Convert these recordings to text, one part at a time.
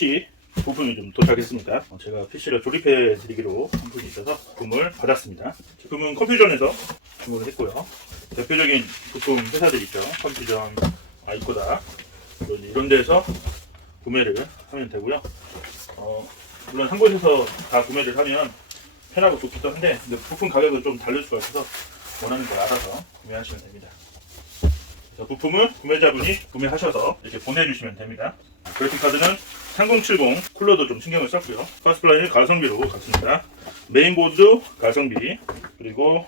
PC 부품이 좀 도착했으니까 제가 PC를 조립해 드리기로 한 분이 있어서 부품을 받았습니다. 제품은 컴퓨전에서 주문을 했고요. 대표적인 부품 회사들 있죠. 컴퓨전, 아이코다 이런 데서 구매를 하면 되고요. 물론 한 곳에서 다 구매를 하면 편하고 좋기도 한데 부품 가격은 좀 다를 수가 있어서 원하는 걸 알아서 구매하시면 됩니다. 그래서 부품을 구매자분이 구매하셔서 이렇게 보내주시면 됩니다. 그래픽카드는 3070 쿨러도 좀 신경을 썼고요. 파워서플라이는 가성비로 갔습니다. 메인보드 가성비, 그리고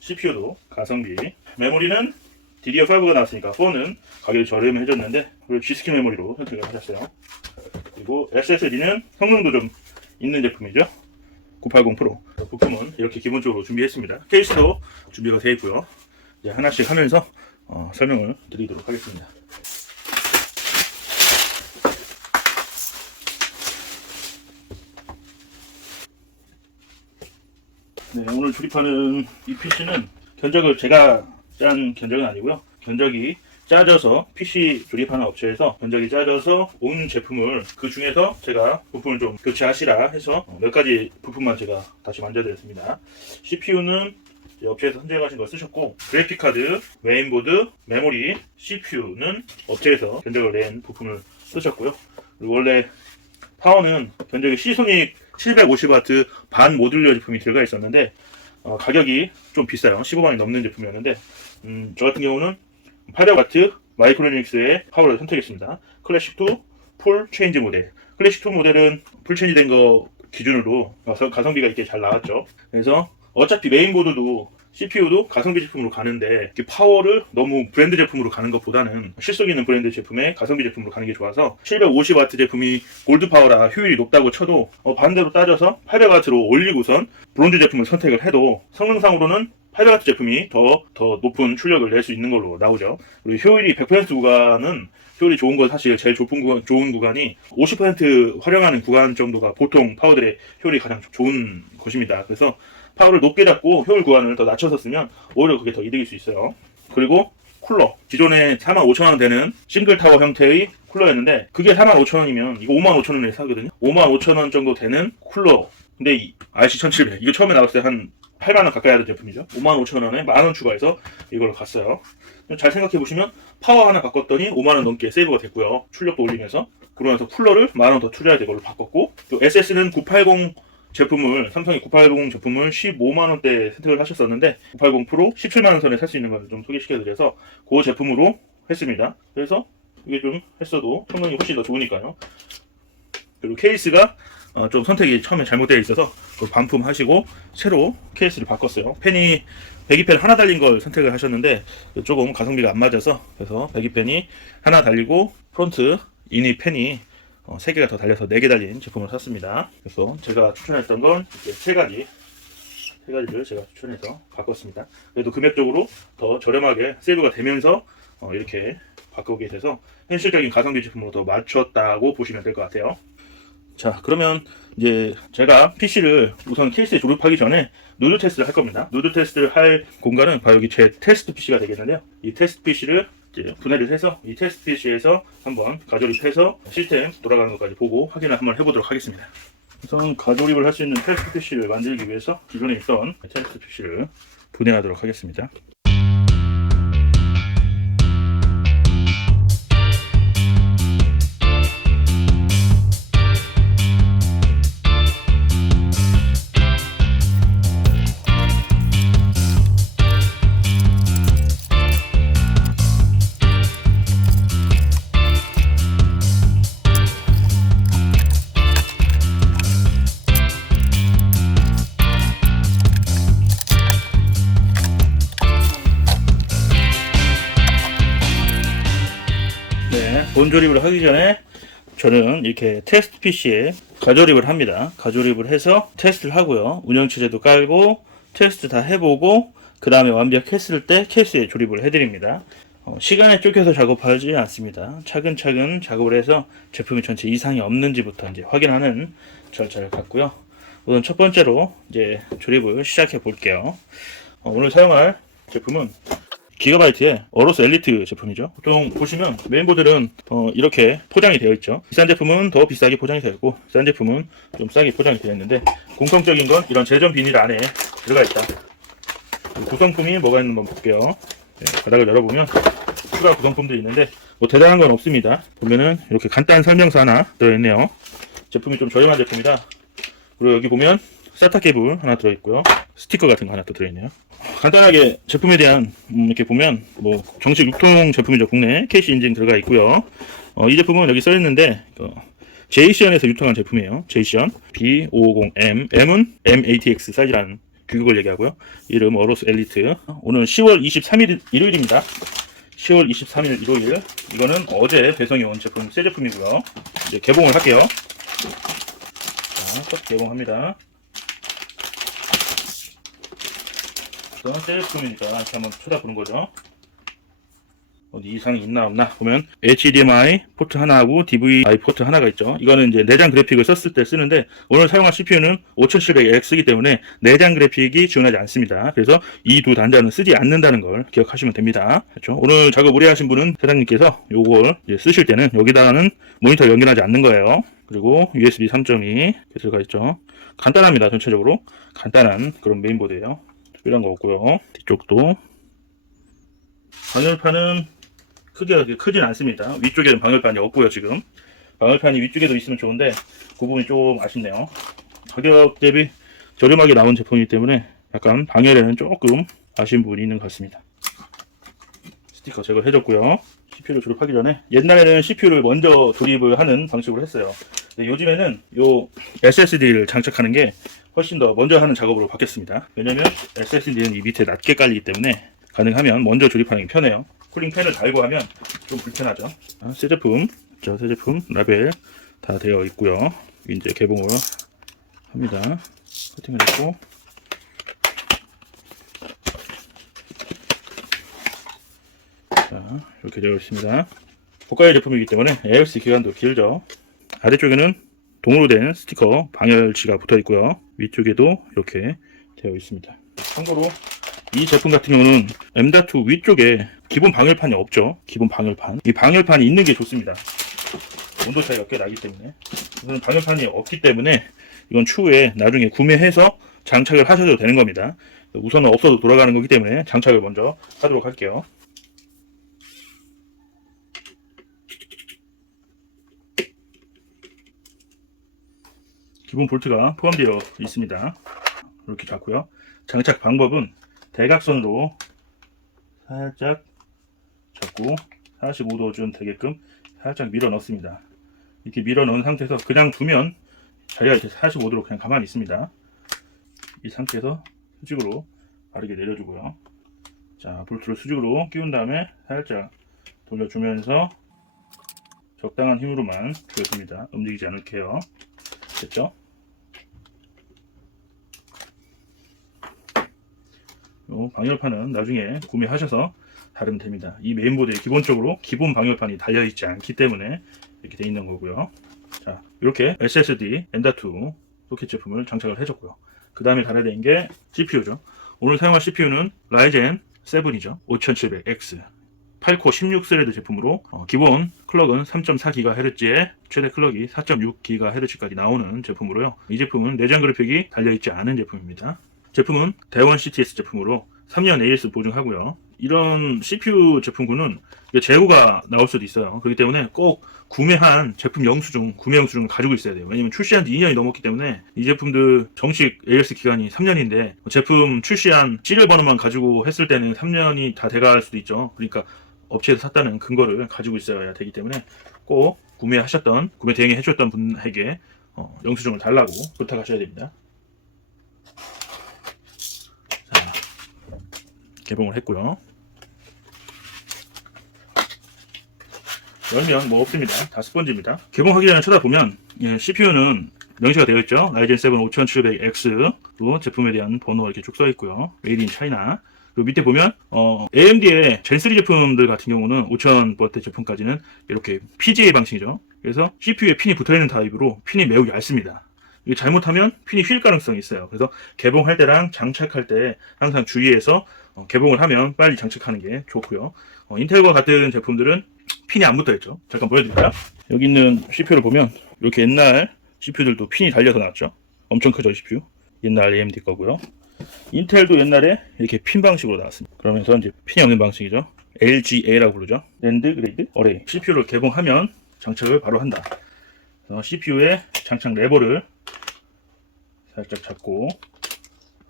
CPU도 가성비. 메모리는 DDR5가 나왔으니까 4는 가격이 저렴해졌는데 G스킨 메모리로 선택을 하셨어요. 그리고 SSD는 성능도 좀 있는 제품이죠. 980 프로. 부품은 이렇게 기본적으로 준비했습니다. 케이스도 준비가 되어 있고요. 이제 하나씩 하면서 설명을 드리도록 하겠습니다. 네, 오늘 조립하는 이 PC는 견적을 제가 짠 견적은 아니고요. 견적이 짜져서 PC 조립하는 업체에서 견적이 짜져서 온 제품을 그 중에서 제가 부품을 좀 교체하시라 해서 몇 가지 부품만 제가 다시 만져드렸습니다. CPU는 업체에서 선정하신 걸 쓰셨고, 그래픽카드, 메인보드, 메모리, CPU는 업체에서 견적을 낸 부품을 쓰셨고요. 그리고 원래 파워는 견적이 시소닉 750W 반 모듈러 제품이 들어가 있었는데 가격이 좀 비싸요. 15만원이 넘는 제품이었는데 저 같은 경우는 800W 마이크로닉스의 파워를 선택했습니다. 클래식2 풀 체인지 모델. 클래식2 모델은 풀 체인지 된 거 기준으로 가성비가 있게 잘 나왔죠. 그래서 어차피 메인보드도 CPU도 가성비 제품으로 가는데 파워를 너무 브랜드 제품으로 가는 것보다는 실속 있는 브랜드 제품의 가성비 제품으로 가는 게 좋아서 750W 제품이 골드 파워라 효율이 높다고 쳐도 반대로 따져서 800W로 올리고선 브론즈 제품을 선택을 해도 성능상으로는 800W 제품이 더 높은 출력을 낼 수 있는 걸로 나오죠. 그리고 효율이 100% 구간은 효율이 좋은 건 사실 제일 좋은 구간이 50% 활용하는 구간 정도가 보통 파워들의 효율이 가장 좋은 것입니다. 그래서 파워를 높게 잡고 효율 구간을 더 낮춰서 쓰면 오히려 그게 더 이득일 수 있어요. 그리고 쿨러. 기존에 45,000원 되는 싱글 타워 형태의 쿨러였는데 그게 45,000원이면 이거 55,000원에 사거든요. 55,000원 정도 되는 쿨러. 근데 이 RC1700 이거 처음에 나왔을 때 한 8만원 가까이 하던 제품이죠. 55,000원에 만원 추가해서 이걸 갔어요. 잘 생각해보시면 파워 하나 바꿨더니 5만원 넘게 세이브가 됐고요. 출력도 올리면서. 그러면서 쿨러를 만원 더 투자해야 되걸로 바꿨고, 또 SS는 980 제품을, 삼성의 980 제품을 15만원대 선택을 하셨었는데 980 프로 17만원 선에 살 수 있는 걸 좀 소개시켜드려서 그 제품으로 했습니다. 그래서 이게 좀 했어도 성능이 훨씬 더 좋으니까요. 그리고 케이스가 좀 선택이 처음에 잘못되어 있어서 그걸 반품하시고 새로 케이스를 바꿨어요. 펜이 배기펜 하나 달린 걸 선택을 하셨는데 조금 가성비가 안 맞아서, 그래서 배기펜이 하나 달리고 프론트 이니 펜이 3개가 더 달려서 4개 달린 제품을 샀습니다. 그래서 제가 추천했던 건 이렇게 3가지를 제가 추천해서 바꿨습니다. 그래도 금액적으로 더 저렴하게 세이브가 되면서 이렇게 바꾸게 돼서 현실적인 가성비 제품으로 더 맞췄다고 보시면 될 것 같아요. 자, 그러면 이제 제가 PC를 우선 케이스에 조립하기 전에 누드 테스트를 할 겁니다. 누드 테스트를 할 공간은 바로 여기 제 테스트 PC가 되겠는데요. 이 테스트 PC를 이제 분해를 해서 이 테스트 PC에서 한번 가조립해서 시스템 돌아가는 것까지 보고 확인을 한번 해보도록 하겠습니다. 우선 가조립을 할 수 있는 테스트 PC를 만들기 위해서 기존에 있던 테스트 PC를 분해하도록 하겠습니다. 본조립을 하기 전에 저는 이렇게 테스트 PC에 가조립을 합니다. 가조립을 해서 테스트를 하고요. 운영체제도 깔고 테스트 다 해보고 그 다음에 완벽했을 때 케이스에 조립을 해드립니다. 시간에 쫓겨서 작업하지 않습니다. 차근차근 작업을 해서 제품이 전체 이상이 없는지부터 이제 확인하는 절차를 갖고요. 우선 첫 번째로 이제 조립을 시작해 볼게요. 오늘 사용할 제품은 기가바이트의 어로스 엘리트 제품이죠. 보통 보시면 메인보드는 이렇게 포장이 되어 있죠. 비싼 제품은 더 비싸게 포장이 되어 있고 싼 제품은 좀 싸게 포장이 되어 있는데 공통적인 건 이런 제전 비닐 안에 들어가 있다. 구성품이 뭐가 있는지 한번 볼게요. 네, 바닥을 열어보면 추가 구성품들이 있는데 뭐 대단한 건 없습니다. 보면은 이렇게 간단한 설명서 하나 들어있네요. 제품이 좀 저렴한 제품이다. 그리고 여기 보면 사타 케이블 하나 들어있고요. 스티커 같은 거 하나 또 들어있네요. 간단하게 제품에 대한 이렇게 보면 뭐 정식 유통 제품이죠. 국내 캐시 인증 들어가 있고요. 이 제품은 여기 써 있는데 제이시언에서 유통한 제품이에요. 제이시언 B550M, M은 MATX 사이즈라는 규격을 얘기하고요. 이름 어로스 엘리트. 오늘 10월 23일 일요일입니다. 10월 23일 일요일. 이거는 어제 배송이 온 제품, 새 제품이고요. 이제 개봉을 할게요. 자, 첫 개봉합니다. 새 제품이니까 이렇게 한번 쳐다보는 거죠. 어디 이상이 있나 없나 보면 HDMI 포트 하나하고 DVI 포트 하나가 있죠. 이거는 이제 내장 그래픽을 썼을 때 쓰는데 오늘 사용한 CPU는 5700X이기 때문에 내장 그래픽이 지원하지 않습니다. 그래서 이 두 단자는 쓰지 않는다는 걸 기억하시면 됩니다. 그렇죠? 오늘 작업 오래 하신 분은 사장님께서 요걸 이제 쓰실 때는 여기다가는 모니터 연결하지 않는 거예요. 그리고 USB 3.2 들어가 있죠. 간단합니다. 전체적으로 간단한 그런 메인보드예요. 특별한 거 없고요. 뒤쪽도 방열판은 크게 크진 않습니다. 위쪽에는 방열판이 없고요. 지금 방열판이 위쪽에도 있으면 좋은데 그 부분이 좀 아쉽네요. 가격 대비 저렴하게 나온 제품이기 때문에 약간 방열에는 조금 아쉬운 부분이 있는 것 같습니다. 스티커 제거해줬고요. CPU를 조립하기 전에 옛날에는 CPU를 먼저 조립을 하는 방식으로 했어요. 근데 요즘에는 요 SSD를 장착하는 게 훨씬 더 먼저 하는 작업으로 바뀌었습니다. 왜냐면 SSD는 이 밑에 낮게 깔리기 때문에 가능하면 먼저 조립하는 게 편해요. 쿨링 팬을 달고 하면 좀 불편하죠. 새 제품, 새 제품 라벨 다 되어 있고요. 이제 개봉을 합니다. 커팅을 했고, 자 이렇게 되어 있습니다. 고가의 제품이기 때문에 ALC 기간도 길죠. 아래쪽에는 동으로 된 스티커 방열치가 붙어 있고요. 위쪽에도 이렇게 되어 있습니다. 참고로 이 제품 같은 경우는 M.2 위쪽에 기본 방열판이 없죠. 기본 방열판. 이 방열판이 있는 게 좋습니다. 온도 차이가 꽤 나기 때문에. 이거는 방열판이 없기 때문에 이건 추후에 나중에 구매해서 장착을 하셔도 되는 겁니다. 우선은 없어도 돌아가는 거기 때문에 장착을 먼저 하도록 할게요. 기본 볼트가 포함되어 있습니다. 이렇게 잡고요. 장착 방법은 대각선으로 살짝 잡고 45도 되게끔 살짝 밀어 넣습니다. 이렇게 밀어 넣은 상태에서 그냥 두면 자리가 이렇게 45도로 그냥 가만히 있습니다. 이 상태에서 수직으로 바르게 내려주고요. 자, 볼트를 수직으로 끼운 다음에 살짝 돌려주면서 적당한 힘으로만 조여줍니다. 움직이지 않을게요. 됐죠? 요 방열판은 나중에 구매하셔서 다루면 됩니다. 이 메인보드에 기본적으로 기본 방열판이 달려있지 않기 때문에 이렇게 되어 있는 거고요. 자, 이렇게 SSD M.2 소켓 제품을 장착을 해줬고요. 그 다음에 달아야 되는 게 CPU죠. 오늘 사용할 CPU는 라이젠 7이죠. 5700X 8코어 16스레드 제품으로 기본 클럭은 3.4GHz에 최대 클럭이 4.6GHz까지 나오는 제품으로요. 이 제품은 내장 그래픽이 달려있지 않은 제품입니다. 제품은 대원 CTS 제품으로 3년 AS 보증하고요. 이런 CPU 제품군은 재고가 나올 수도 있어요. 그렇기 때문에 꼭 구매한 제품 영수증, 구매 영수증을 가지고 있어야 돼요. 왜냐면 출시한 지 2년이 넘었기 때문에 이 제품들 정식 AS 기간이 3년인데 제품 출시한 시리얼 번호만 가지고 했을 때는 3년이 다 돼갈 수도 있죠. 그러니까 업체에서 샀다는 근거를 가지고 있어야 되기 때문에 꼭 구매하셨던, 구매 대행해 해줬던 분에게 영수증을 달라고 부탁하셔야 됩니다. 자, 개봉을 했고요. 열면 뭐 없습니다. 다 스펀지입니다. 개봉하기 전에 쳐다보면 CPU는 명시가 되어 있죠. 라이젠 7 5700X로 제품에 대한 번호 이렇게 쭉 써 있고요. 메이드 인 차이나. 그리고 밑에 보면 AMD의 젠3 제품들 같은 경우는 5000W 제품까지는 이렇게 PGA 방식이죠. 그래서 CPU에 핀이 붙어있는 타입으로 핀이 매우 얇습니다. 이게 잘못하면 핀이 휠 가능성이 있어요. 그래서 개봉할 때랑 장착할 때 항상 주의해서 개봉을 하면 빨리 장착하는 게 좋고요. 인텔과 같은 제품들은 핀이 안 붙어 있죠. 잠깐 보여드릴까요? 여기 있는 CPU를 보면 이렇게 옛날 CPU들도 핀이 달려서 나왔죠. 엄청 크죠, CPU. 옛날 AMD 거고요. 인텔도 옛날에 이렇게 핀 방식으로 나왔습니다. 그러면서 이제 핀이 없는 방식이죠. LGA라고 부르죠. 랜드 그레이드 어레이. CPU를 개봉하면 장착을 바로 한다. CPU의 장착 레버를 살짝 잡고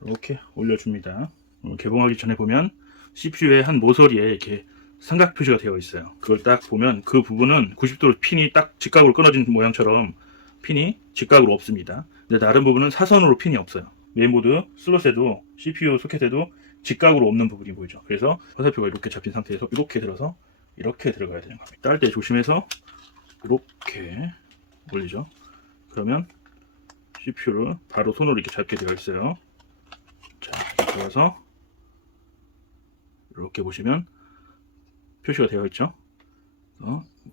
이렇게 올려줍니다. 개봉하기 전에 보면 CPU의 한 모서리에 이렇게 삼각 표시가 되어 있어요. 그걸 딱 보면 그 부분은 90도로 핀이 딱 직각으로 끊어진 모양처럼 핀이 직각으로 없습니다. 근데 다른 부분은 사선으로 핀이 없어요. 메인보드 슬롯에도 CPU 소켓에도 직각으로 없는 부분이 보이죠. 그래서 화살표가 이렇게 잡힌 상태에서 이렇게 들어서 이렇게 들어가야 되는 겁니다. 딸 때 조심해서 이렇게 올리죠. 그러면 CPU를 바로 손으로 이렇게 잡게 되어 있어요. 자, 들어가서 이렇게 보시면 표시가 되어 있죠.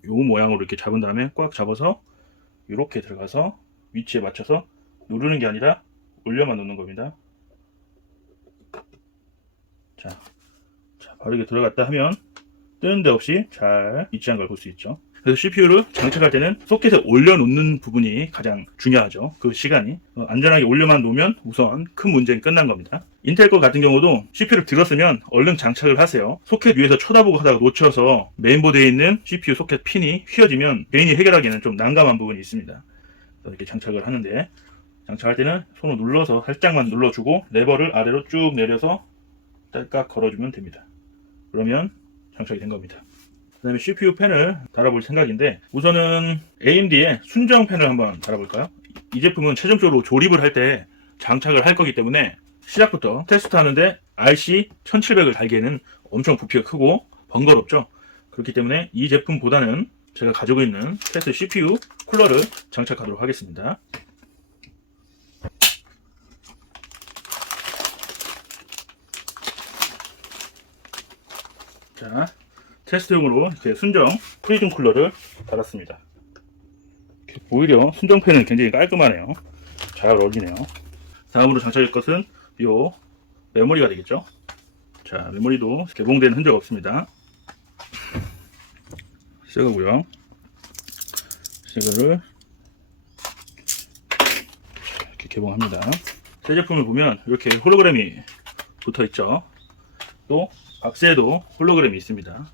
이 모양으로 이렇게 잡은 다음에 꽉 잡아서 이렇게 들어가서 위치에 맞춰서 누르는 게 아니라 올려만 놓는 겁니다. 자, 바르게 들어갔다 하면 뜨는 데 없이 잘 위치한 걸 볼 수 있죠. 그래서 CPU를 장착할 때는 소켓에 올려놓는 부분이 가장 중요하죠. 그 시간이 안전하게 올려만 놓으면 우선 큰 문제는 끝난 겁니다. 인텔 거 같은 경우도 CPU를 들었으면 얼른 장착을 하세요. 소켓 위에서 쳐다보고 하다가 놓쳐서 메인보드에 있는 CPU 소켓 핀이 휘어지면 개인이 해결하기에는 좀 난감한 부분이 있습니다. 이렇게 장착을 하는데, 장착할 때는 손으로 눌러서 살짝만 눌러주고 레버를 아래로 쭉 내려서 딸깍 걸어주면 됩니다. 그러면 장착이 된 겁니다. 그 다음에 CPU 팬을 달아볼 생각인데, 우선은 AMD의 순정 팬을 한번 달아볼까요? 이 제품은 최종적으로 조립을 할 때 장착을 할 거기 때문에 시작부터 테스트 하는데 RC 1700을 달기에는 엄청 부피가 크고 번거롭죠. 그렇기 때문에 이 제품보다는 제가 가지고 있는 테스트 CPU 쿨러를 장착하도록 하겠습니다. 자, 테스트용으로 이렇게 순정 프리즘 쿨러를 달았습니다. 오히려 순정 팬은 굉장히 깔끔하네요. 잘 어울리네요. 다음으로 장착할 것은 요 메모리가 되겠죠. 자, 메모리도 개봉된 흔적 없습니다. 새 거고요. 새 거를 이렇게 개봉합니다. 새 제품을 보면 이렇게 홀로그램이 붙어 있죠. 또 박스에도 홀로그램이 있습니다.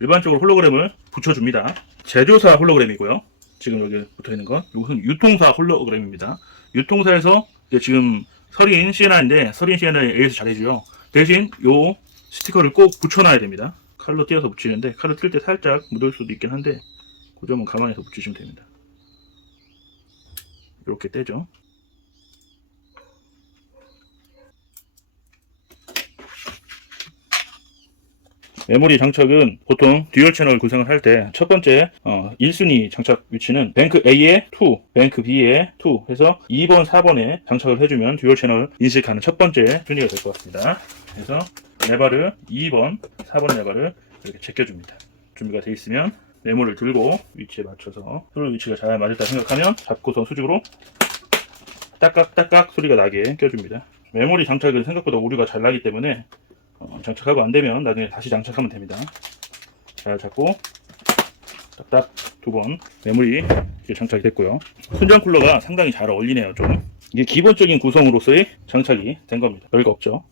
일반적으로 홀로그램을 붙여줍니다. 제조사 홀로그램이고요. 지금 여기 붙어있는 건 이것은 유통사 홀로그램입니다. 유통사에서 지금 서린 CNI인데 서린 CNI AS 잘해줘요. 대신 요 스티커를 꼭 붙여놔야 됩니다. 칼로 띄어서 붙이는데 칼을 뜰 때 살짝 묻을 수도 있긴 한데 그 점은 감안해서 붙이시면 됩니다. 이렇게 떼죠. 메모리 장착은 보통 듀얼 채널 구성을 할 때 첫 번째 1순위 장착 위치는 뱅크 A에 2, 뱅크 B에 2 해서 2번, 4번에 장착을 해주면 듀얼 채널 인식하는 첫 번째 순위가 될 것 같습니다. 그래서 레버를 2번, 4번 레버를 이렇게 제껴줍니다. 준비가 되어 있으면 메모리를 들고 위치에 맞춰서 술 위치가 잘 맞았다 생각하면 잡고서 수직으로 딱깍딱깍 소리가 나게 껴줍니다. 메모리 장착은 생각보다 오류가 잘 나기 때문에 장착하고 안되면 나중에 다시 장착하면 됩니다. 잘 잡고 딱딱 두 번 메모리 이제 장착이 됐고요. 순정 쿨러가 상당히 잘 어울리네요. 좀 이게 기본적인 구성으로서의 장착이 된 겁니다. 별거 없죠.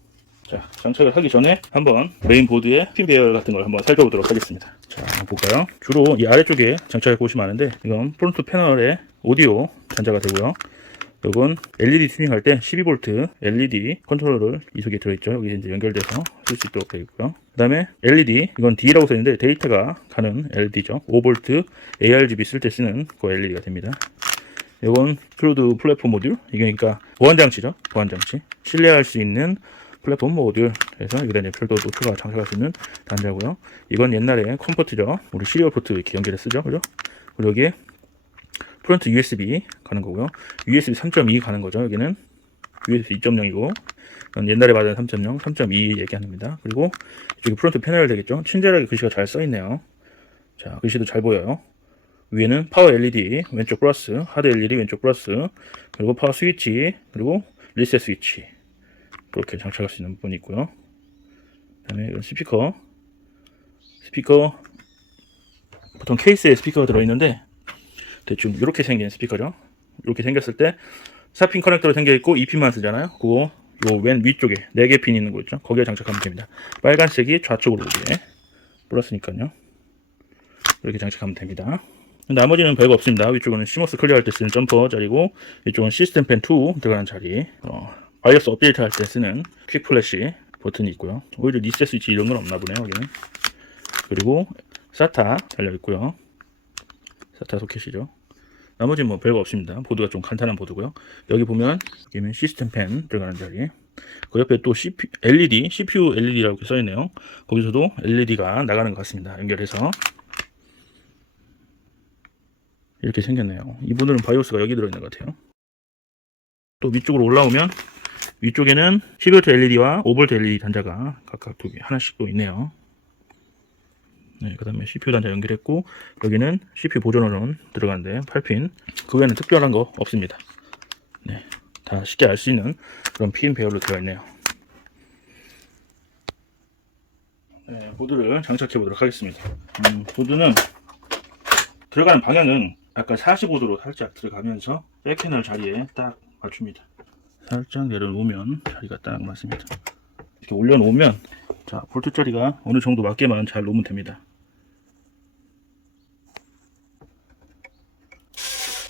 자, 장착을 하기 전에 한번 메인보드의 핀 배열 같은 걸 한번 살펴보도록 하겠습니다. 자, 한번 볼까요? 주로 이 아래쪽에 장착해 보시면 아는데 이건 프론트 패널에 오디오 단자가 되고요. 이건 LED 튜닝할 때 12V LED 컨트롤러를 이 속에 들어있죠. 여기 이제 연결돼서 쓸 수 있도록 되어 있고요. 그 다음에 LED, 이건 D라고 써있는데 데이터가 가는 LED죠. 5V ARGB 쓸 때 쓰는 그 LED가 됩니다. 이건 트루드 플랫폼 모듈, 이게 그러니까 보안장치죠. 보안장치. 신뢰할 수 있는 플랫폼 모듈. 그래서 여기다 이제 별도 노트가 장착할 수 있는 단자고요. 이건 옛날에 컴포트죠. 우리 시리얼 포트 이렇게 연결해 쓰죠. 그죠? 그리고 여기에 프론트 USB 가는 거고요. USB 3.2 가는 거죠. 여기는 USB 2.0이고 옛날에 받은 3.0, 3.2 얘기합니다. 그리고 이쪽에 프론트 패널 되겠죠. 친절하게 글씨가 잘 써있네요. 자, 글씨도 잘 보여요. 위에는 파워 LED 왼쪽 플러스, 하드 LED 왼쪽 플러스, 그리고 파워 스위치, 그리고 리셋 스위치 이렇게 장착할 수 있는 부분이 있고요. 그다음에 이건 스피커 보통 케이스에 스피커가 들어있는데 대충 이렇게 생긴 스피커죠. 이렇게 생겼을 때 4핀 커넥터로 생겨있고 2핀만 쓰잖아요. 그거 요 왼 위쪽에 4개 핀 있는 거 있죠. 거기에 장착하면 됩니다. 빨간색이 좌측으로 오게 플러스니까요. 이렇게 장착하면 됩니다. 나머지는 별거 없습니다. 위쪽은 시머스 클리어 할 때 쓰는 점퍼 자리고, 이쪽은 시스템 펜 2 들어가는 자리, 바이오스 업데이트 할 때 쓰는 퀵 플래시 버튼이 있고요. 오히려 리셋 스위치 이런 건 없나 보네요. 여기는. 그리고 SATA 달려 있고요. SATA 소켓이죠. 나머지는 뭐 별거 없습니다. 보드가 좀 간단한 보드고요. 여기 보면 여기는 시스템 펜 들어가는 자리. 그 옆에 또 LED, CPU LED라고 써 있네요. 거기서도 LED가 나가는 것 같습니다. 연결해서 이렇게 생겼네요. 이 보드는 바이오스가 여기 들어있는 것 같아요. 또 위쪽으로 올라오면 위쪽에는 12V LED와 5V LED 단자가 각각 두 개, 하나씩 또 있네요. 네, 그 다음에 CPU 단자 연결했고, 여기는 CPU 보존원은 들어가는데 8핀. 그 외에는 특별한 거 없습니다. 네, 다 쉽게 알 수 있는 그런 핀 배열로 되어 있네요. 네, 보드를 장착해 보도록 하겠습니다. 보드는 들어가는 방향은 아까 45도로 살짝 들어가면서 백패널 자리에 딱 맞춥니다. 살짝 내려놓으면 자리가 딱 맞습니다. 이렇게 올려놓으면, 자, 볼트 자리가 어느 정도 맞게만 잘 놓으면 됩니다.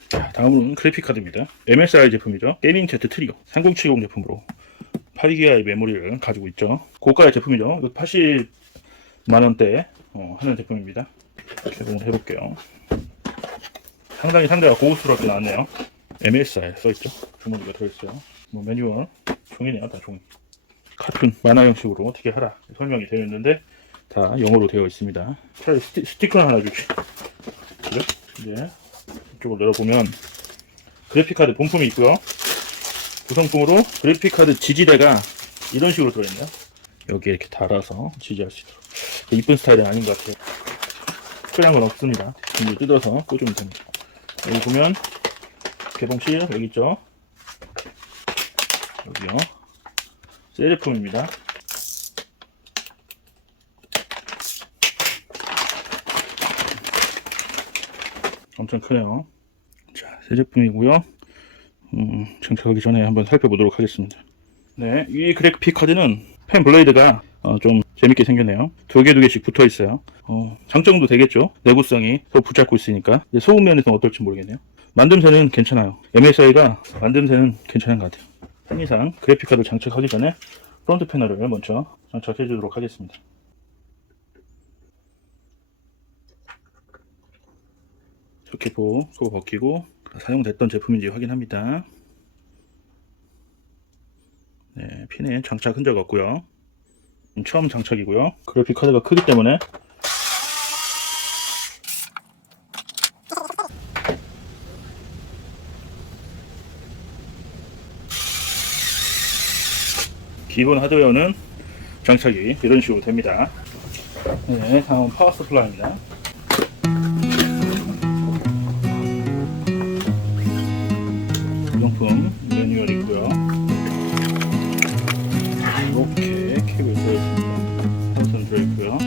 자, 다음은 그래픽 카드입니다. MSI 제품이죠. 게이밍 Z 트리오 3070 제품으로 8기가의 메모리를 가지고 있죠. 고가의 제품이죠. 80만원대 하는 제품입니다. 개봉을 해볼게요. 상당히 상자가 고급스럽게 나왔네요. MSI 써있죠. 주머니가 들어있어요. 뭐 매뉴얼, 종이네요. 다 종이. 카툰 만화 형식으로 어떻게 하라 설명이 되어 있는데 다 영어로 되어 있습니다. 차라리 스티커는 하나 주지. 그래? 이제 이쪽을 열어보면 그래픽카드 본품이 있고요. 구성품으로 그래픽카드 지지대가 이런 식으로 들어있네요. 여기에 이렇게 달아서 지지할 수 있도록. 이쁜 스타일은 아닌 것 같아요. 특별한 건 없습니다. 이제 뜯어서 꽂으면 됩니다. 여기 보면 개봉실 여기 있죠. 여기요. 새 제품입니다. 엄청 크네요. 자, 새 제품이고요. 장착하기 전에 한번 살펴보도록 하겠습니다. 네, 이 그래픽 카드는 펜 블레이드가 좀 재밌게 생겼네요. 두 개씩 붙어 있어요. 장점도 되겠죠. 내구성이 서로 붙잡고 있으니까. 소음 면에서는 어떨지 모르겠네요. 만듦새는 괜찮아요. MSI가 만듦새는 괜찮은 것 같아요. 편의상 그래픽 카드 장착하기 전에 프론트 패널을 먼저 장착해 주도록 하겠습니다. 소켓포 그거 벗기고 사용됐던 제품인지 확인합니다. 네, 핀에 장착 흔적 없고요. 처음 장착이고요. 그래픽 카드가 크기 때문에 기본 하드웨어는 장착이 이런 식으로 됩니다. 네, 다음은 파워 서플라이입니다. 구성품 매뉴얼 있고요. 이렇게 케이블 들어있습니다. 선선 들어있고요.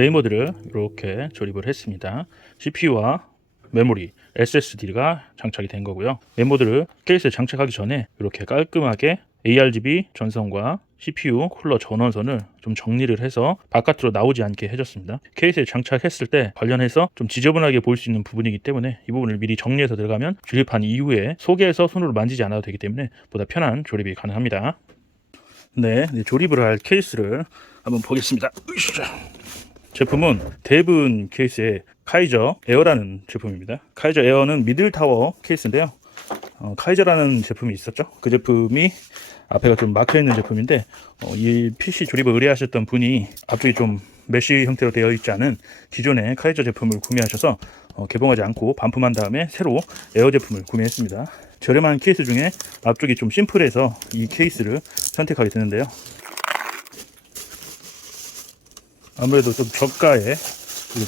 메인보드를 이렇게 조립을 했습니다. CPU와 메모리, SSD가 장착이 된 거고요. 메인보드를 케이스에 장착하기 전에 이렇게 깔끔하게 ARGB 전선과 CPU 쿨러 전원선을 좀 정리를 해서 바깥으로 나오지 않게 해줬습니다. 케이스에 장착했을 때 관련해서 좀 지저분하게 보일 수 있는 부분이기 때문에 이 부분을 미리 정리해서 들어가면 조립한 이후에 속에서 손으로 만지지 않아도 되기 때문에 보다 편한 조립이 가능합니다. 네, 조립을 할 케이스를 한번 보겠습니다. 제품은 대분 케이스에 카이저 에어라는 제품입니다. 카이저 에어는 미들타워 케이스인데요. 카이저라는 제품이 있었죠. 그 제품이 앞에가 좀 막혀있는 제품인데 이 PC 조립을 의뢰하셨던 분이 앞쪽이 좀 메쉬 형태로 되어 있지 않은 기존의 카이저 제품을 구매하셔서 개봉하지 않고 반품한 다음에 새로 에어 제품을 구매했습니다. 저렴한 케이스 중에 앞쪽이 좀 심플해서 이 케이스를 선택하게 되는데요. 아무래도 좀 저가의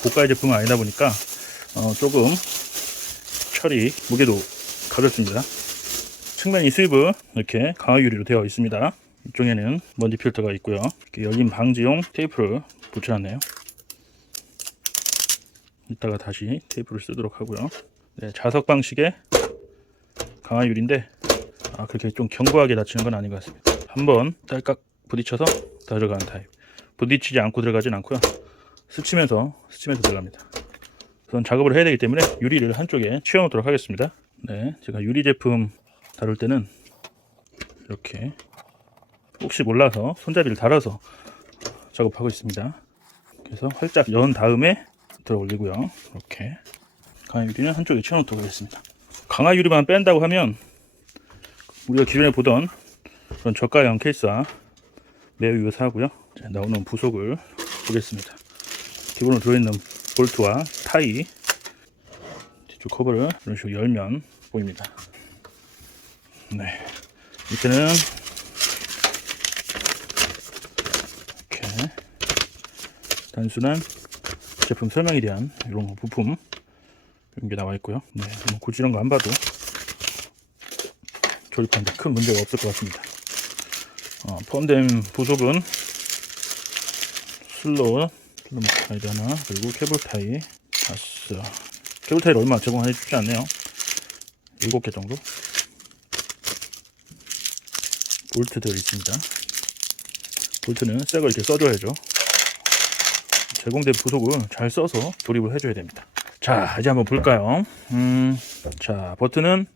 고가의 제품은 아니다 보니까 조금 처리 무게도 가볍습니다. 측면이 스위브 이렇게 강화 유리로 되어 있습니다. 이쪽에는 먼지 필터가 있고요. 이렇게 열림 방지용 테이프를 붙여놨네요. 이따가 다시 테이프를 쓰도록 하고요. 네, 자석 방식의 강화 유리인데 그렇게 좀 견고하게 닫히는 건 아닌 것 같습니다. 한번 딸깍 부딪혀서 들어가는 타입. 부딪히지 않고 들어가진 않고요. 스치면서 들어갑니다. 우선 작업을 해야 되기 때문에 유리를 한쪽에 치워놓도록 하겠습니다. 네, 제가 유리 제품 다룰 때는 이렇게 혹시 몰라서 손잡이를 달아서 작업하고 있습니다. 그래서 활짝 연 다음에 들어 올리고요. 이렇게 강화 유리는 한쪽에 치워놓도록 하겠습니다. 강화 유리만 뺀다고 하면 우리가 기존에 보던 그런 저가형 케이스와 매우 유사하고요. 나오는 부속을 보겠습니다. 기본으로 들어있는 볼트와 타이, 뒤쪽 커버를 이런 식으로 열면 보입니다. 네, 밑에는 이렇게 단순한 제품 설명에 대한 이런 부품 이런 게 나와 있고요. 네, 굳이 이런 거 안 봐도 조립하는데 큰 문제가 없을 것 같습니다. 포함된 부속은 슬롯 타이드 하나, 그리고 케이블 타이 5. 케이블 타이를 얼마 제공해 주지 않네요. 7개 정도. 볼트들 있습니다. 볼트는 새 거 이렇게 써줘야죠. 제공된 부속을 잘 써서 조립을 해줘야 됩니다. 자, 이제 한번 볼까요? 자, 버튼은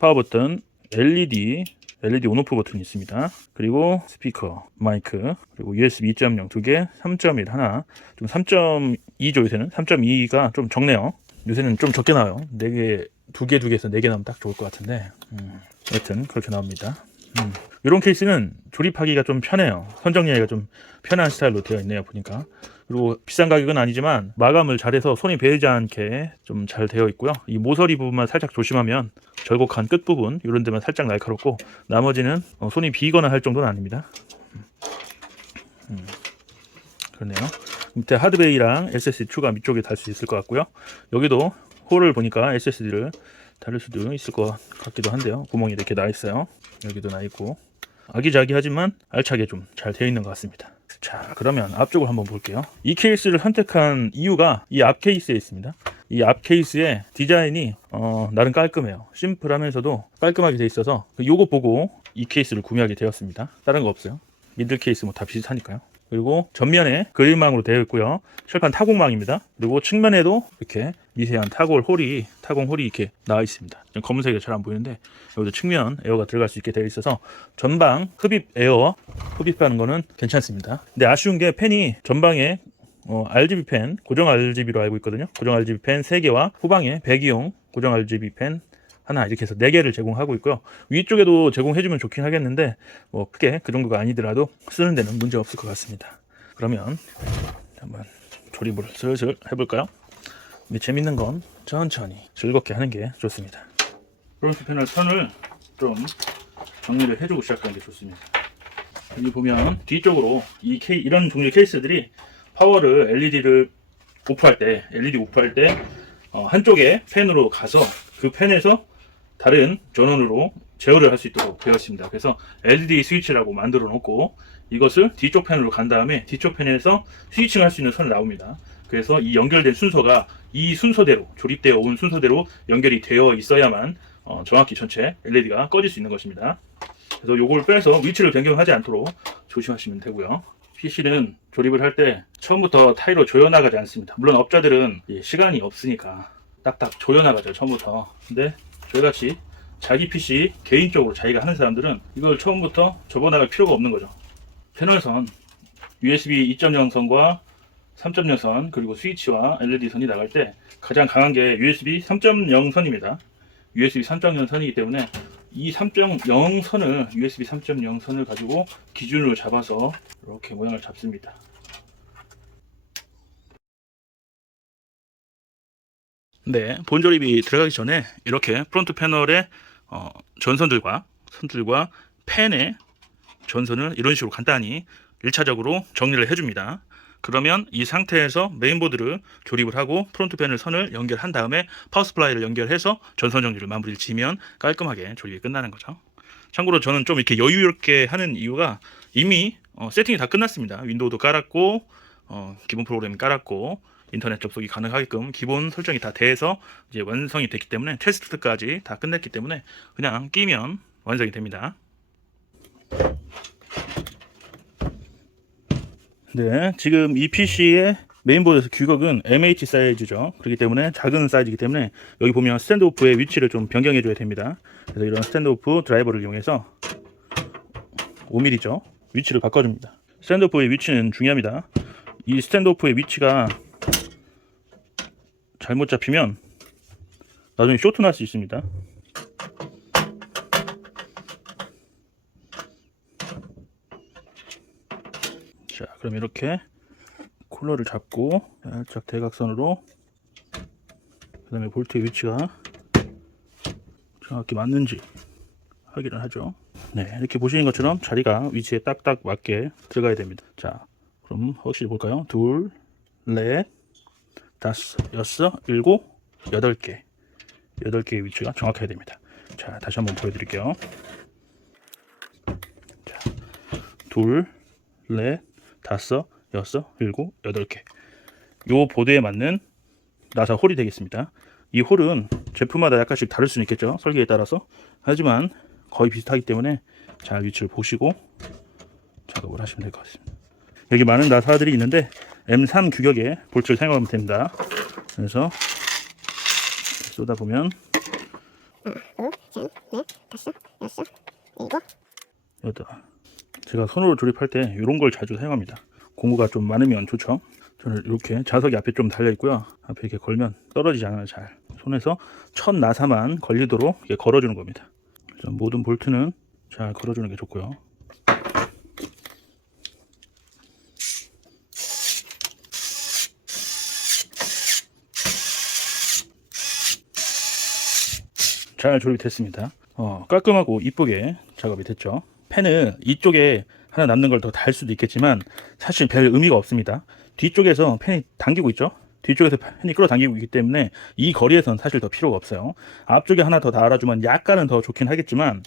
파워 버튼, LED 온오프 버튼이 있습니다. 그리고 스피커, 마이크, 그리고 USB 2.0 2개, 3.1 하나, 좀 3.2죠 요새는. 3.2가 좀 적네요. 요새는 좀 적게 나와요. 4개, 2개에서 4개 나오면 딱 좋을 것 같은데. 여튼 그렇게 나옵니다. 이런 케이스는 조립하기가 좀 편해요. 선정리하기가 좀 편한 스타일로 되어 있네요 보니까. 그리고 비싼 가격은 아니지만 마감을 잘해서 손이 베이지 않게 좀 잘 되어 있고요. 이 모서리 부분만 살짝 조심하면 절곡한 끝부분 이런 데만 살짝 날카롭고 나머지는 손이 비거나 할 정도는 아닙니다. 그러네요. 밑에 하드베이랑 SSD 추가 밑쪽에 달 수 있을 것 같고요. 여기도 홀을 보니까 SSD를 다를 수도 있을 것 같기도 한데요. 구멍이 이렇게 나 있어요. 여기도 나 있고 아기자기하지만 알차게 좀 잘 되어 있는 것 같습니다. 자, 그러면 앞쪽을 한번 볼게요. 이 케이스를 선택한 이유가 이 앞 케이스에 있습니다. 이 앞 케이스의 디자인이 나름 깔끔해요. 심플하면서도 깔끔하게 되어 있어서 요거 보고 이 케이스를 구매하게 되었습니다. 다른 거 없어요. 미들 케이스 뭐 다 비슷하니까요. 그리고 전면에 그릴망으로 되어 있고요. 철판 타공망입니다. 그리고 측면에도 이렇게 미세한 타공 홀이 이렇게 나와 있습니다. 검은색이 잘 안 보이는데 여기도 측면 에어가 들어갈 수 있게 되어 있어서 전방 흡입 에어 흡입하는 거는 괜찮습니다. 근데 아쉬운 게 팬이 전방에 RGB 팬, 고정 RGB로 알고 있거든요. 고정 RGB 팬 3개와 후방에 배기용 고정 RGB 팬 하나 이렇게 해서 4개를 제공하고 있고요. 위쪽에도 제공해주면 좋긴 하겠는데 뭐 크게 그 정도가 아니더라도 쓰는 데는 문제 없을 것 같습니다. 그러면 한번 조립을 슬슬 해볼까요? 재밌는 건 천천히 즐겁게 하는 게 좋습니다. 프론트 패널 선을 좀 정리를 해주고 시작하는 게 좋습니다. 여기 보면 뒤쪽으로 이런 종류의 케이스들이 파워를 LED 오프할 때 한쪽에 팬으로 가서 그 팬에서 다른 전원으로 제어를 할 수 있도록 되어 있습니다. 그래서 LED 스위치라고 만들어 놓고 이것을 뒤쪽 펜으로 간 다음에 뒤쪽 펜에서 스위칭 할 수 있는 선이 나옵니다. 그래서 이 연결된 순서가 이 순서대로 조립되어 온 순서대로 연결이 되어 있어야만 정확히 전체 LED가 꺼질 수 있는 것입니다. 그래서 요걸 빼서 위치를 변경하지 않도록 조심하시면 되고요. PC는 조립을 할 때 처음부터 타일로 조여나가지 않습니다. 물론 업자들은 시간이 없으니까 딱딱 조여나가죠, 처음부터. 근데 저희같이 자기 PC 개인적으로 자기가 하는 사람들은 이걸 처음부터 접어나갈 필요가 없는 거죠. 패널선, USB 2.0 선과 3.0 선, 그리고 스위치와 LED 선이 나갈 때 가장 강한 게 USB 3.0 선입니다. USB 3.0 선이기 때문에 이 3.0 선을 USB 3.0 선을 가지고 기준으로 잡아서 이렇게 모양을 잡습니다. 네, 본 조립이 들어가기 전에 이렇게 프론트 패널의 전선들과 선들과 펜의 전선을 이런 식으로 간단히 1차적으로 정리를 해줍니다. 그러면 이 상태에서 메인보드를 조립을 하고 프론트 패널 선을 연결한 다음에 파워 스플라이를 연결해서 전선 정리를 마무리를 지으면 깔끔하게 조립이 끝나는 거죠. 참고로 저는 좀 이렇게 여유 있게 하는 이유가 이미 세팅이 다 끝났습니다. 윈도우도 깔았고 기본 프로그램 깔았고 인터넷 접속이 가능하게끔 기본 설정이 다 돼서 이제 완성이 됐기 때문에 테스트까지 다 끝냈기 때문에 그냥 끼면 완성이 됩니다. 네, 지금 이 PC의 메인보드에서 규격은 MH 사이즈죠. 그렇기 때문에 작은 사이즈이기 때문에 여기 보면 스탠드오프의 위치를 좀 변경해 줘야 됩니다. 그래서 이런 스탠드오프 드라이버를 이용해서 5mm죠. 위치를 바꿔줍니다. 스탠드오프의 위치는 중요합니다. 이 스탠드오프의 위치가 잘못 잡히면 나중에 쇼트 날 수 있습니다. 자, 그럼 이렇게 콜러를 잡고 살짝 대각선으로, 그 다음에 볼트의 위치가 정확히 맞는지 확인을 하죠. 네, 이렇게 보시는 것처럼 자리가 위치에 딱딱 맞게 들어가야 됩니다. 자, 그럼 확실히 볼까요? 둘, 넷, 다섯, 여섯, 일곱, 8개. 8개의 위치가 정확해야 됩니다. 자, 다시 한번 보여드릴게요. 자, 둘, 넷, 다섯, 여섯, 일곱, 8개. 요 보드에 맞는 나사 홀이 되겠습니다. 이 홀은 제품마다 약간씩 다를 수는 있겠죠, 설계에 따라서. 하지만 거의 비슷하기 때문에 잘 위치를 보시고 작업을 하시면 될 것 같습니다. 여기 많은 나사들이 있는데 M3 규격의 볼트를 사용하면 됩니다. 그래서 쏟아보면 여덟. 제가 손으로 조립할 때 이런 걸 자주 사용합니다. 공구가 좀 많으면 좋죠. 저는 이렇게 자석이 앞에 좀 달려 있고요. 앞에 이렇게 걸면 떨어지지 않아요. 잘 손에서 첫 나사만 걸리도록 이렇게 걸어주는 겁니다. 그래서 모든 볼트는 잘 걸어주는 게 좋고요. 잘 조립이 됐습니다. 깔끔하고 이쁘게 작업이 됐죠. 펜은 이쪽에 하나 남는 걸 더 달 수도 있겠지만 사실 별 의미가 없습니다. 뒤쪽에서 펜이 당기고 있죠. 뒤쪽에서 펜이 끌어당기고 있기 때문에 이 거리에선 사실 더 필요가 없어요. 앞쪽에 하나 더 달아주면 약간은 더 좋긴 하겠지만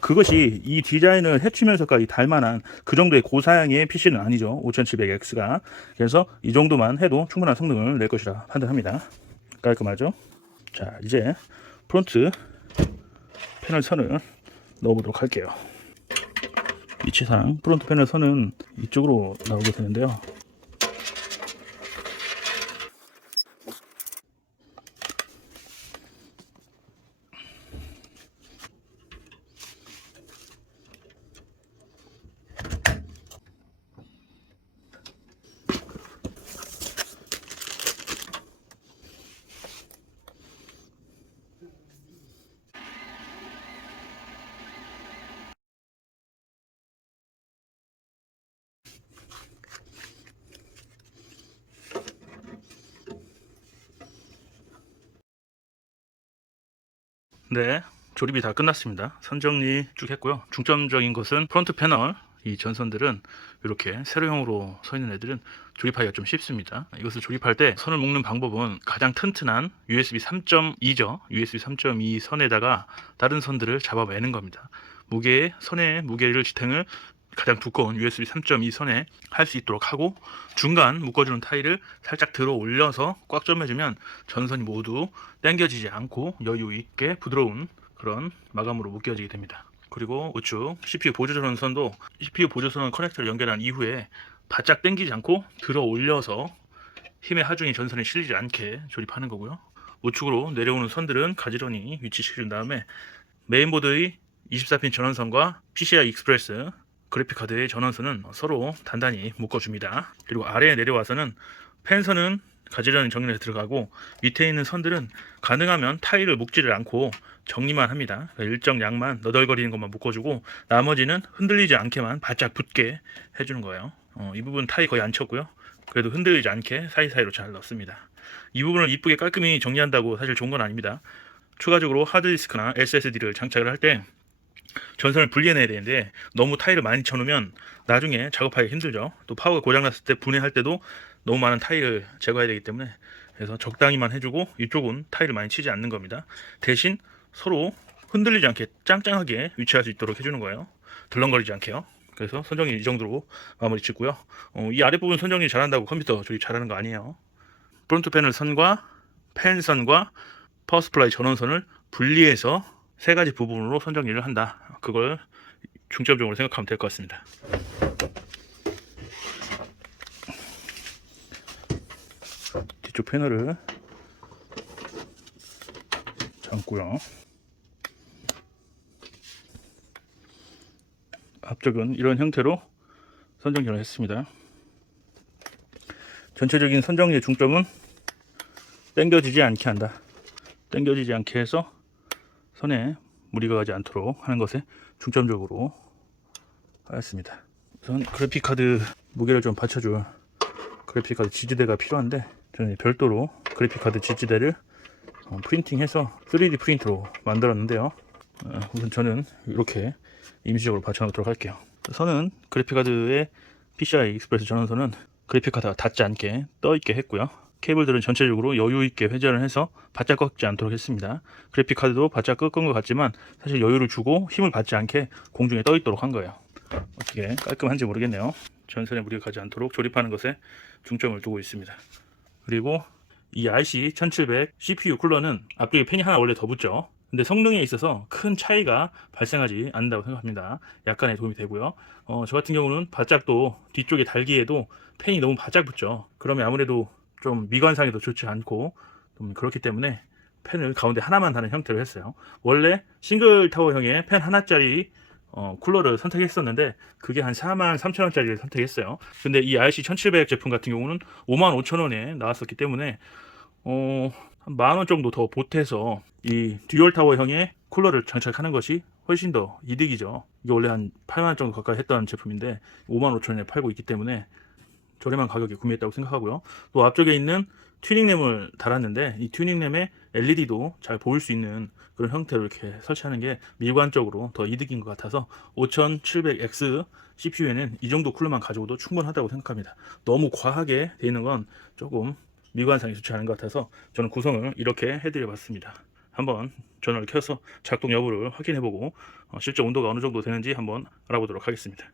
그것이 이 디자인을 해치면서까지 달 만한 그 정도의 고사양의 PC는 아니죠. 5700X가. 그래서 이 정도만 해도 충분한 성능을 낼 것이라 판단합니다. 깔끔하죠. 자, 이제 프론트 패널 선을 넣어보도록 할게요. 위치상 프론트 패널 선은 이쪽으로 나오게 되는데요. 네, 조립이 다 끝났습니다. 선 정리 쭉 했고요. 중점적인 것은 프론트 패널 이 전선들은 이렇게 세로형으로 서 있는 애들은 조립하기가 좀 쉽습니다. 이것을 조립할 때 선을 묶는 방법은 가장 튼튼한 USB 3.2죠. USB 3.2 선에다가 다른 선들을 잡아 매는 겁니다. 선의 무게를 지탱을 가장 두꺼운 USB 3.2 선에 할 수 있도록 하고, 중간 묶어주는 타일을 살짝 들어 올려서 꽉 점해주면 전선이 모두 당겨지지 않고 여유 있게 부드러운 그런 마감으로 묶여지게 됩니다. 그리고 우측 CPU 보조 전원선도 CPU 보조 전원 커넥터를 연결한 이후에 바짝 당기지 않고 들어 올려서 힘의 하중이 전선에 실리지 않게 조립하는 거고요. 우측으로 내려오는 선들은 가지런히 위치시킨 다음에 메인보드의 24핀 전원선과 PCI 익스프레스 그래픽카드의 전원선은 서로 단단히 묶어줍니다. 그리고 아래에 내려와서는 펜선은 가지런히 정리해서 들어가고, 밑에 있는 선들은 가능하면 타일을 묶지를 않고 정리만 합니다. 일정 양만 너덜거리는 것만 묶어주고 나머지는 흔들리지 않게만 바짝 붙게 해주는 거예요. 이 부분 타일 거의 안 쳤고요. 그래도 흔들리지 않게 사이사이로 잘 넣습니다. 이 부분을 이쁘게 깔끔히 정리한다고 사실 좋은 건 아닙니다. 추가적으로 하드디스크나 SSD를 장착을 할 때 전선을 분리해내야 되는데 너무 타일을 많이 쳐놓으면 나중에 작업하기 힘들죠. 또 파워가 고장났을 때 분해할 때도 너무 많은 타일을 제거해야 되기 때문에, 그래서 적당히만 해주고 이쪽은 타일을 많이 치지 않는 겁니다. 대신 서로 흔들리지 않게 짱짱하게 위치할 수 있도록 해주는 거예요. 덜렁거리지 않게요. 그래서 선정리 이 정도로 마무리 짓고요. 이 아랫부분 선정리 잘한다고 컴퓨터 조립 잘하는 거 아니에요. 프론트 패널 선과 펜선과 파워스플라이 전원선을 분리해서 세 가지 부분으로 선정리를 한다. 그걸 중점적으로 생각하면 될 것 같습니다. 뒤쪽 패널을 잠고요. 앞쪽은 이런 형태로 선정리를 했습니다. 전체적인 선정리의 중점은 당겨지지 않게 한다. 당겨지지 않게 해서 선에 무리가 가지 않도록 하는 것에 중점적으로 하였습니다. 우선 그래픽카드 무게를 좀 받쳐줄 그래픽카드 지지대가 필요한데, 저는 별도로 그래픽카드 지지대를 프린팅해서 3D 프린트로 만들었는데요. 우선 저는 이렇게 임시적으로 받쳐놓도록 할게요. 선은 그래픽카드의 PCI 익스프레스 전원선은 그래픽카드가 닿지 않게 떠있게 했고요. 케이블들은 전체적으로 여유있게 회전을 해서 바짝 꺾지 않도록 했습니다. 그래픽카드도 바짝 꺾은 것 같지만 사실 여유를 주고 힘을 받지 않게 공중에 떠있도록 한 거예요. 어떻게 깔끔한지 모르겠네요. 전선에 무리가 가지 않도록 조립하는 것에 중점을 두고 있습니다. 그리고 이 RC1700 CPU 쿨러는 앞쪽에 팬이 하나 원래 더 붙죠. 근데 성능에 있어서 큰 차이가 발생하지 않는다고 생각합니다. 약간의 도움이 되고요. 저 같은 경우는 바짝도 뒤쪽에 달기에도 팬이 너무 바짝 붙죠. 그러면 아무래도 좀 미관상에도 좋지 않고 좀 그렇기 때문에 팬을 가운데 하나만 다는 형태로 했어요. 원래 싱글 타워형의 팬 하나짜리 쿨러를 선택했었는데 그게 한 43,000원짜리를 선택했어요. 근데 이 RC1700 제품 같은 경우는 55,000원에 나왔었기 때문에 한 만원 정도 더 보태서 이 듀얼 타워형의 쿨러를 장착하는 것이 훨씬 더 이득이죠. 이게 원래 한 8만원 정도 가까이 했던 제품인데 55,000원에 팔고 있기 때문에 저렴한 가격에 구매했다고 생각하고요. 또 앞쪽에 있는 튜닝램을 달았는데 이 튜닝램에 LED도 잘 보일 수 있는 그런 형태로 이렇게 설치하는 게 미관적으로 더 이득인 것 같아서 5700X CPU에는 이 정도 쿨러만 가져오도 충분하다고 생각합니다. 너무 과하게 되어 있는 건 조금 미관상이 좋지 않은 것 같아서 저는 구성을 이렇게 해드려 봤습니다. 한번 전원을 켜서 작동 여부를 확인해보고 실제 온도가 어느 정도 되는지 한번 알아보도록 하겠습니다.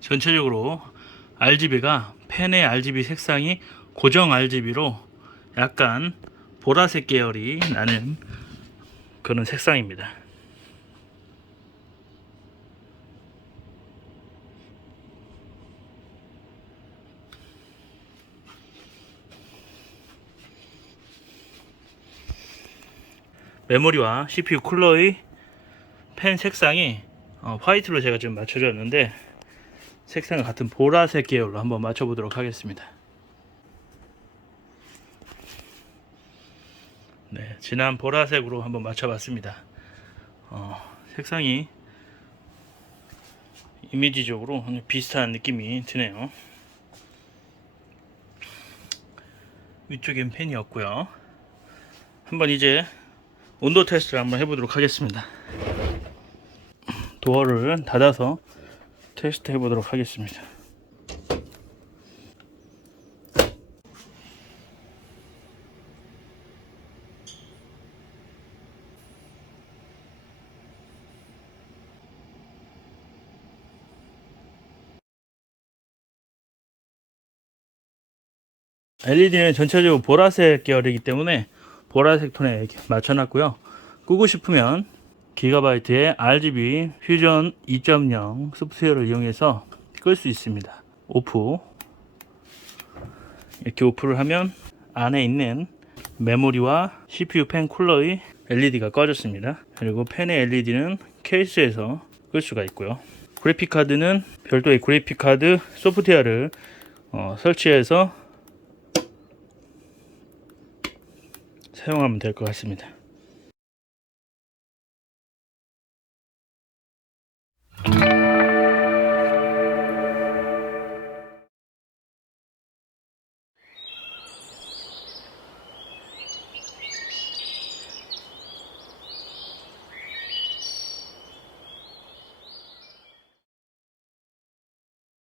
전체적으로 RGB가 펜의 RGB 색상이 고정 RGB로 약간 보라색 계열이 나는 그런 색상입니다. 메모리와 CPU 쿨러의 펜 색상이 화이트로 제가 지금 맞춰줬는데 색상은 같은 보라색 계열로 한번 맞춰보도록 하겠습니다. 네, 진한 보라색으로 한번 맞춰봤습니다. 색상이 이미지적으로 비슷한 느낌이 드네요. 위쪽엔 펜이 없고요. 한번 이제 온도 테스트를 한번 해보도록 하겠습니다. 도어를 닫아서 테스트 해보도록 하겠습니다. LED는 전체적으로 보라색 계열이기 때문에 보라색 톤에 맞춰놨고요. 끄고 싶으면 기가바이트의 RGB 퓨전 2.0 소프트웨어를 이용해서 끌 수 있습니다. 오프, 이렇게 오프를 하면 안에 있는 메모리와 CPU 펜 쿨러의 LED가 꺼졌습니다. 그리고 펜의 LED는 케이스에서 끌 수가 있고요. 그래픽카드는 별도의 그래픽카드 소프트웨어를 설치해서 사용하면 될 것 같습니다.